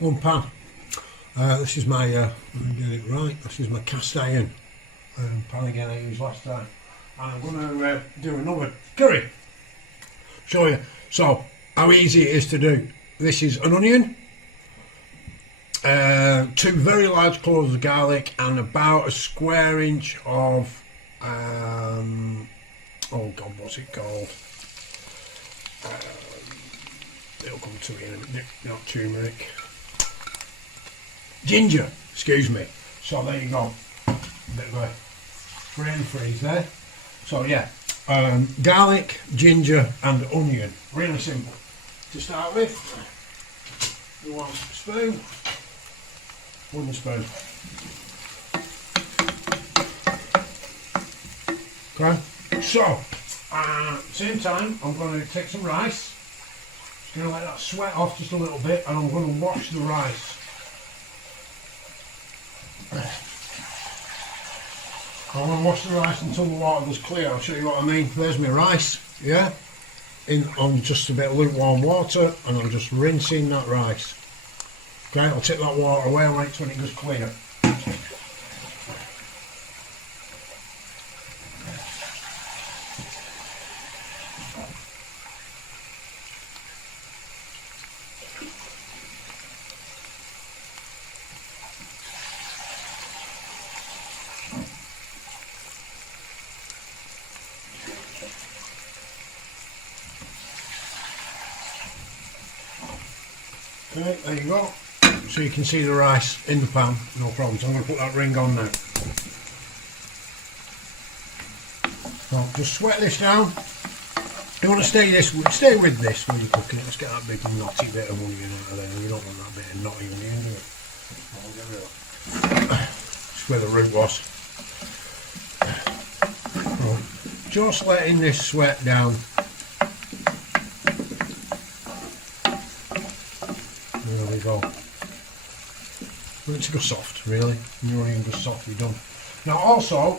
One pan. This is my, let me get it right, this is my cast iron pan again I used last time. And I'm going to do another curry. Show you. So, how easy it is to do. This is an onion, 2 very large cloves of garlic, and about a square inch of, oh God, what's it called? It'll come to me in a minute, not turmeric. Ginger, excuse me. So there you go. A bit of a freeze there. So yeah, garlic, ginger and onion. Really simple. To start with, you want a spoon, wooden spoon. Okay, so same time I'm going to take some rice. Just going to let that sweat off just a little bit, and I'm going to wash the rice. I'm going to wash the rice until the water goes clear. I'll show you what I mean. There's my rice, yeah, on just a bit of lukewarm water, and I'm just rinsing that rice. Okay, I'll take that water away and wait till it goes clear. Okay, there you go. So you can see the rice in the pan, no problem. So I'm going to put that ring on now. So just sweat this down. You want to stay with this when you're cooking it. Let's get that big knotty bit of onion out of there. You don't want that bit of knotty onion, do you? I'll get rid of that. That's where the root was. Right. Just letting this sweat down. There we go. Let it go soft, really. You're only go soft, you're done. Now also,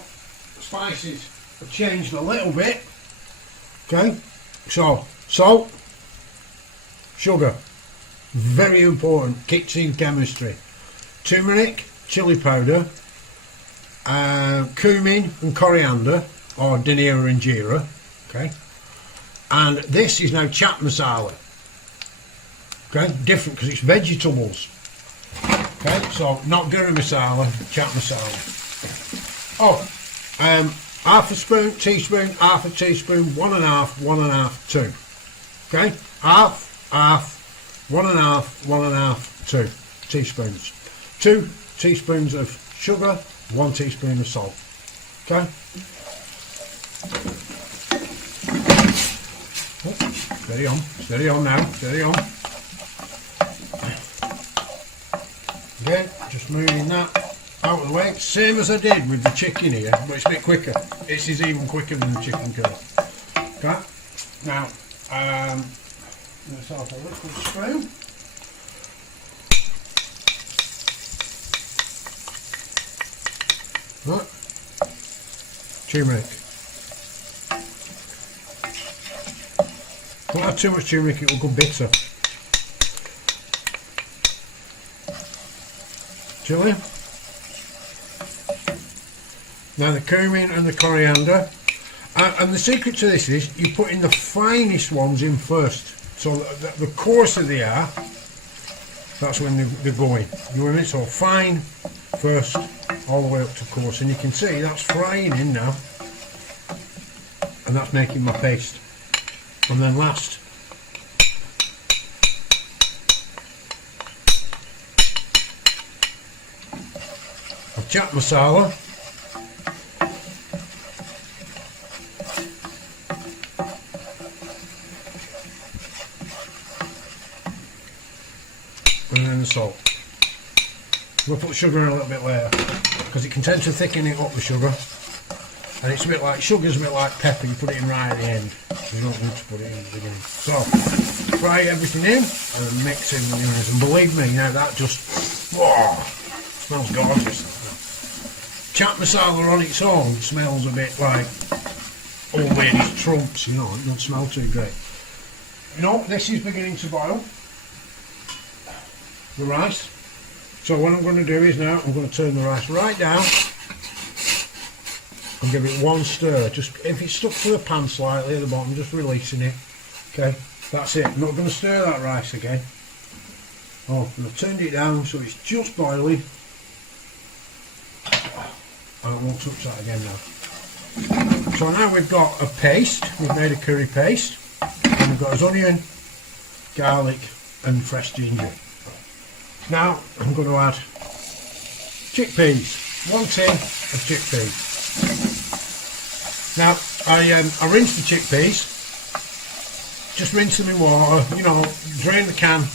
the spices have changed a little bit. Okay, so salt, sugar, very important, kitchen chemistry. Turmeric, chili powder, cumin and coriander, or dhania and jeera. Okay, and this is now chat masala. Okay, different because it's vegetables. Okay, so not garam masala, chat masala. Oh, half a spoon, teaspoon, half a teaspoon, 1.5, 1.5, 2. Okay, half, 1.5, 1.5, 2 teaspoons. 2 teaspoons of sugar, 1 teaspoon of salt. Okay. Oh, steady on now, steady on. Again, just moving that out of the way, same as I did with the chicken here, but it's a bit quicker. This is even quicker than the chicken curry. Okay, now let's have a liquid spoon. Right, turmeric. Don't have too much turmeric, it will go bitter. Chili. Now the cumin and the coriander, and the secret to this is you put in the finest ones in first, so the coarser they are, that's when they're going. You know what I mean? So fine first, all the way up to coarse, and you can see that's frying in now, and that's making my paste. And then last, a chat masala. And then the salt. We'll put sugar in a little bit later because it can tend to thicken it up, the sugar. And it's a bit like, sugar's a bit like pepper, you put it in right at the end. You don't need to put it in at the beginning. So, fry everything in and then mix in the onions. And believe me, now that just, whoa, smells gorgeous. Chat masala on its own smells a bit like old ladies' trumps, you know, it doesn't smell too great. You know, this is beginning to boil. the rice. So what I'm going to do is now I'm going to turn the rice right down and give it one stir. Just if it's stuck to the pan slightly at the bottom, just releasing it. Okay, that's it. I'm not going to stir that rice again. Oh, I've turned it down so it's just boiling. And I won't touch that again now. So now we've got a paste. We've made a curry paste. And we've got his onion, garlic and fresh ginger. Now I'm going to add chickpeas. 1 tin of chickpeas. Now I rinse the chickpeas. Just rinse them in water. You know, drain the can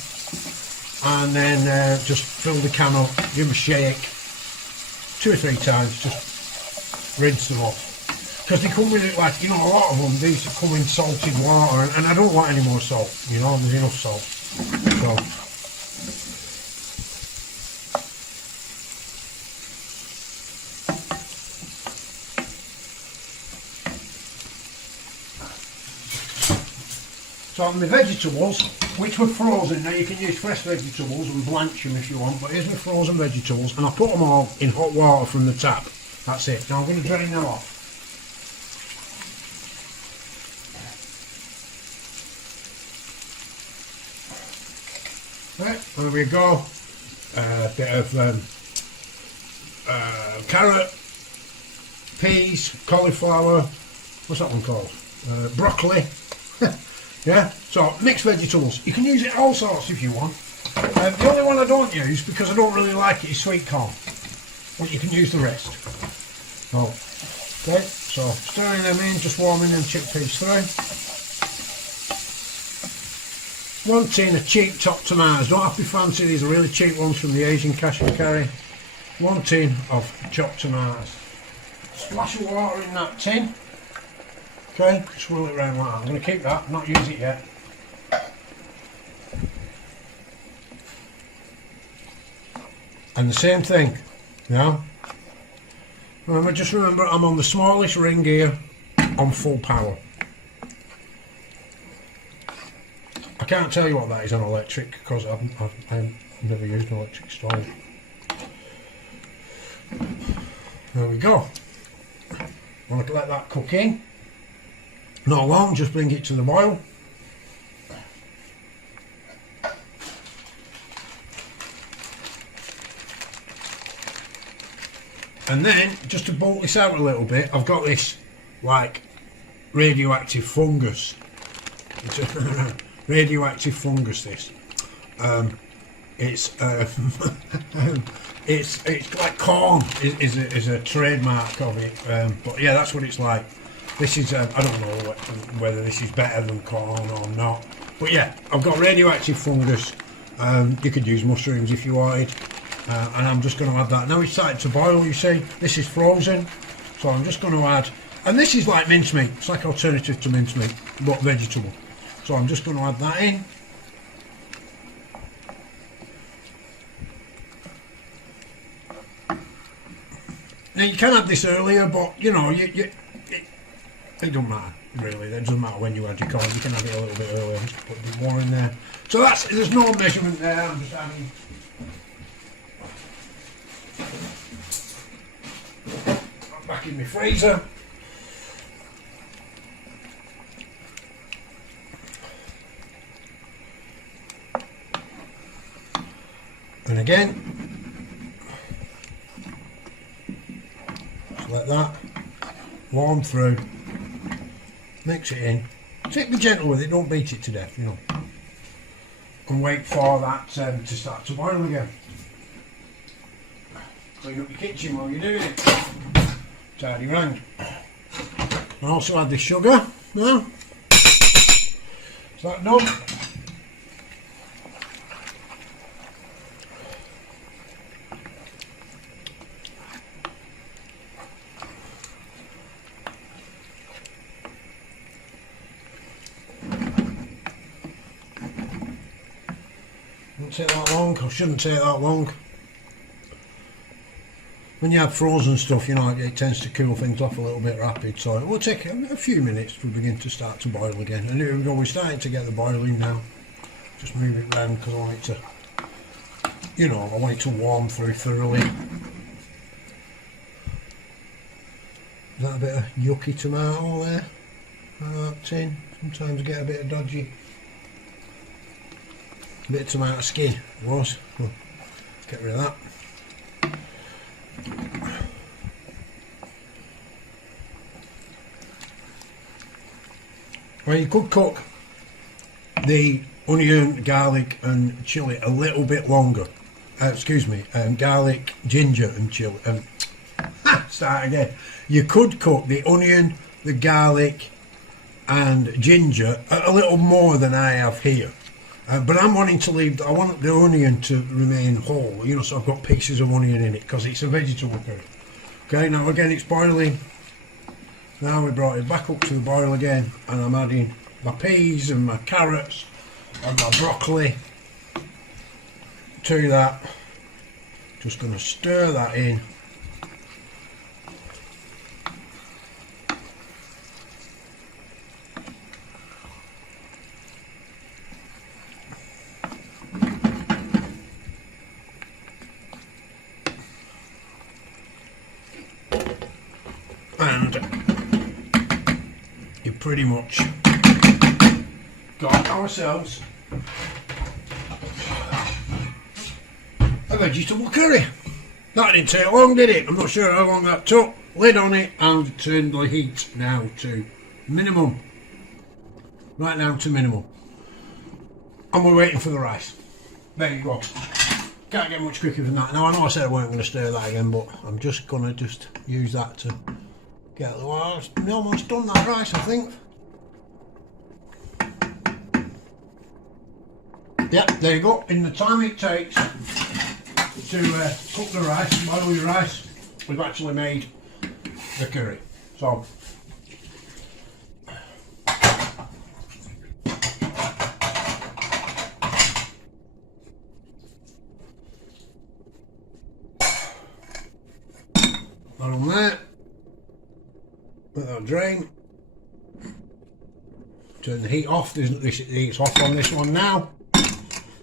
and then just fill the can up. Give them a shake 2 or 3 times. Just rinse them off. Because they come with it like, you know, a lot of them, these come in salted water, and I don't want any more salt, you know, there's enough salt. So on the vegetables, which were frozen, now you can use fresh vegetables and blanch them if you want, but here's my frozen vegetables, and I put them all in hot water from the tap. That's it. Now I'm going to drain them off. Right, there we go. A bit of carrot, peas, cauliflower, what's that one called? Broccoli. Yeah, so mixed vegetables. You can use it all sorts if you want. The only one I don't use, because I don't really like it, is sweet corn. But you can use the rest. Oh, okay, so stirring them in, just warming them chickpeas through. 1 tin of cheap top tomatoes. Don't have to be fancy, these are really cheap ones from the Asian cash and carry. 1 tin of chopped tomatoes. Splash of water in that tin. Okay, swirl it around like that. I'm going to keep that, not use it yet. And the same thing, you know. Remember, just remember, I'm on the smallest ring here on full power. I can't tell you what that is on electric because I've never used an electric stove. There we go. I'm going to let that cook in. Not long, just bring it to the boil. And then, just to bulk this out a little bit, I've got this, like, radioactive fungus. It's a radioactive fungus, this. It's like corn is a trademark of it. But yeah, that's what it's like. This is, I don't know whether this is better than corn or not. But yeah, I've got radioactive fungus. You could use mushrooms if you wanted. And I'm just going to add that. Now it's starting to boil, you see. This is frozen. So I'm just going to add, and this is like mincemeat. It's like alternative to mincemeat, but vegetable. So I'm just going to add that in. Now you can add this earlier, but you know, it doesn't matter really. It doesn't matter when you add your corn. You can add it a little bit earlier. Just put a bit more in there. So there's no measurement there. I'm just adding. Back in my freezer. And again, just let that warm through, mix it in, be gentle with it, don't beat it to death, you know, and wait for that to start to boil again. Clean up your kitchen while you're doing it, tidy round. And also add the sugar now, is that done? Take that long, or shouldn't take that long. When you have frozen stuff, you know, it tends to cool things off a little bit rapid, so it will take a few minutes to begin to start to boil again. And here we go, we're starting to get the boiling now. Just move it round because I want it to you know, I want it to warm through thoroughly. Is that a bit of yucky tomato there? That tin. Sometimes I get a bit of dodgy. A bit of tomato skin. It was. Well, get rid of that. Well, you could cook the onion, garlic and chilli a little bit longer. Excuse me, garlic, ginger and chilli. Start again. You could cook the onion, the garlic and ginger a little more than I have here. But I'm wanting to leave, I want the onion to remain whole, you know, so I've got pieces of onion in it because it's a vegetable curry. Okay, now again it's boiling. Now we brought it back up to the boil again and I'm adding my peas and my carrots and my broccoli to that. Just going to stir that in. And you pretty much got ourselves a vegetable curry. That didn't take long, did it? I'm not sure how long that took. Lid on it and turn the heat now to minimum. Right down to minimum. And we're waiting for the rice. There you go. Can't get much quicker than that. Now I know I said I weren't going to stir that again, but I'm just going to use that to get the rice. I'm almost done that rice, I think. Yep, there you go. In the time it takes to cook the rice, boil your rice, we've actually made the curry. So that on there, let that drain, turn the heat off. The heat's off on this one now.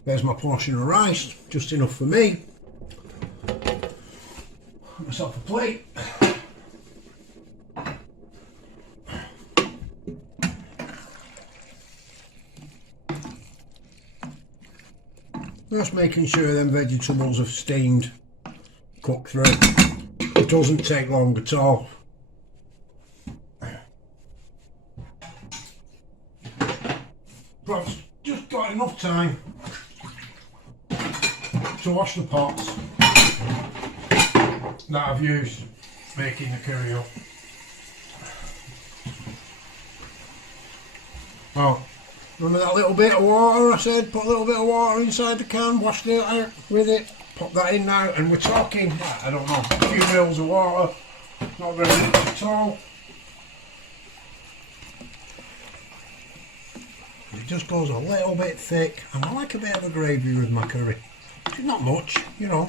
There's my portion of rice, just enough for me. Put myself a plate. Just making sure them vegetables have steamed, cooked through. It doesn't take long at all. But I've just got enough time to wash the pots that I've used making the curry up. Oh, remember that little bit of water I said? Put a little bit of water inside the can, washed it out with it, pop that in now, and we're talking, I don't know, a few mils of water, not very much at all. It just goes a little bit thick, and I like a bit of a gravy with my curry. Not much, you know.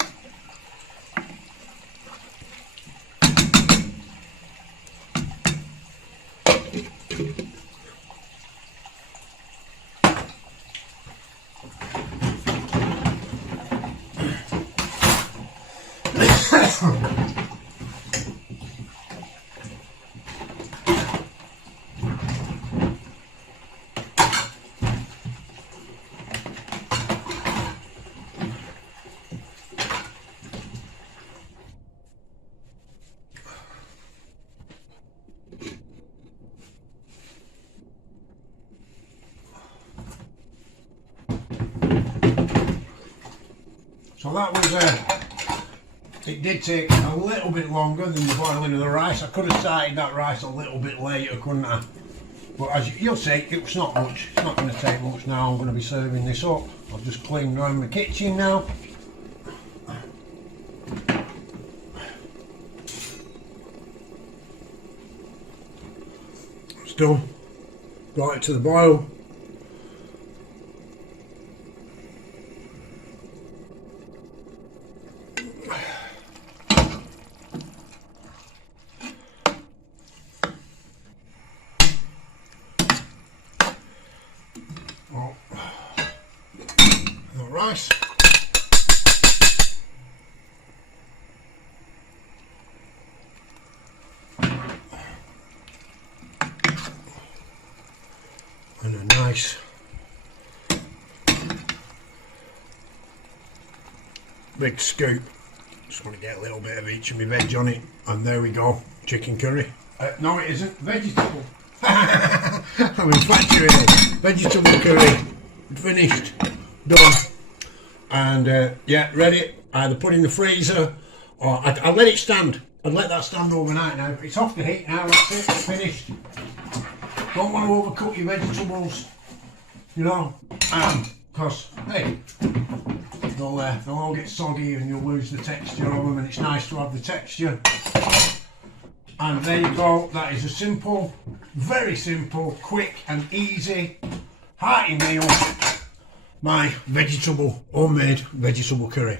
So that was, it did take a little bit longer than the boiling of the rice. I could have started that rice a little bit later, couldn't I? But as you'll see, it's not much. It's not going to take much now. I'm going to be serving this up. I've just cleaned around the kitchen now. It's done. Brought it to the boil. Rice. nice. Big scoop. Just want to get a little bit of each of my veg on it, and there we go, chicken curry. No, it isn't, vegetable. I'm infatuated. Vegetable curry, finished, done, and yeah, ready. Either put in the freezer, or I'll let it stand. I'd let that stand overnight now. It's off the heat now. That's it. It's finished. Don't want to overcook your vegetables, you know, because hey, they'll all get soggy and you'll lose the texture of them, and it's nice to have the texture. And there you go. That is a simple, very simple, quick and easy, hearty meal. My homemade vegetable curry.